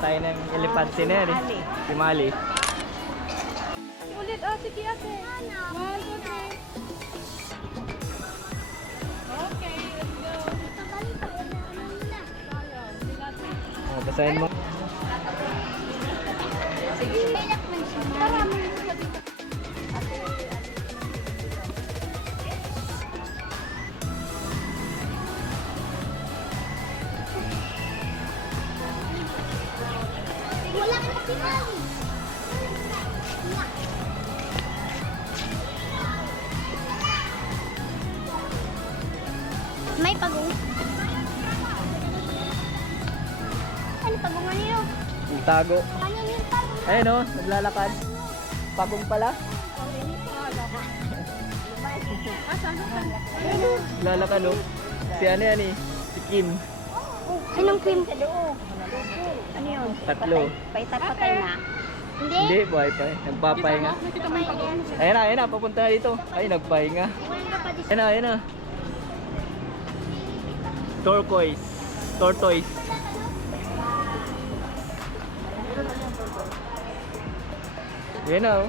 tayo ng elepante na yan eh. Si Mali. Ulit, oh, sige ate. 1, 2, 3. Okay, let's go. Oh, basahin mo. Sige. Marami sa dito. Wala ka na pinali. May pagong. Ano pagong ano yun? Yung tago. Ano yung pagong? Ayun oh, naglalakad. Pagong pala. Naglalakad oh. Si ano yan eh. Si Kim. Sinong Kim? Ano yun? Tatlo. Patay na. Hindi. Hindi, buhay pa eh. Nagpapahinga. Nakita mo yung pagong? Ayun na, papunta na dito. Ay, nagpahinga. Ayun na. Turquoise. Tortoise. Ayun na oh.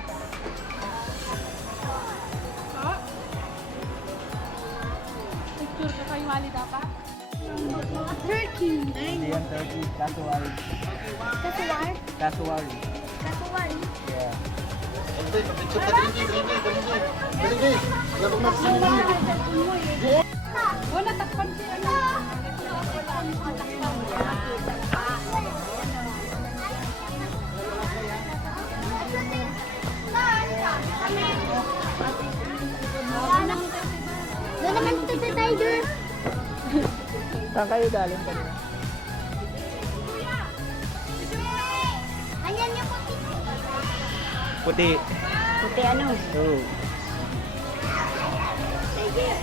Picture ka kay Mali dapat? Turkey. Hindi yan turkey. Casual. Kasuwar. Casual. Kasuwar. Yeah. Oh, natakpan siya. Doon naman ito sa tiger. Saan kayo galing kanina? Ayan yung puti. Puti. Puti ano? Oh. Tiger.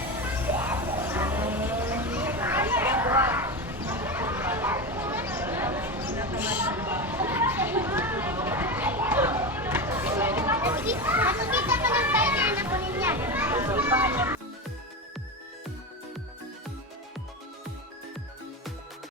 Nakikita ko ng tiger na kunin niya.